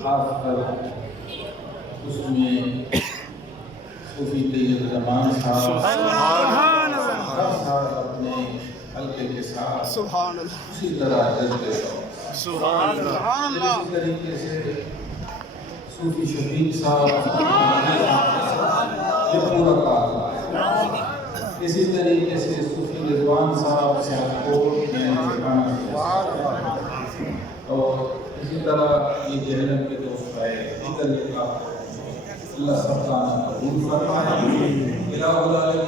خاص کر اس میں صوفی طیب رحمان صاحب ہر سال اپنے حلقے کے ساتھ اسی طرح جذبے اسی طریقے سے صوفی شفیق صاحب یہ پورا کار اسی طریقے سے صوفی رضوان صاحب سیالکوٹ میں اور اسی طرح یہ جہنم کے دوست آئے دیگر لکھا اللہ سب کا قبول فرمائے الہ العالمین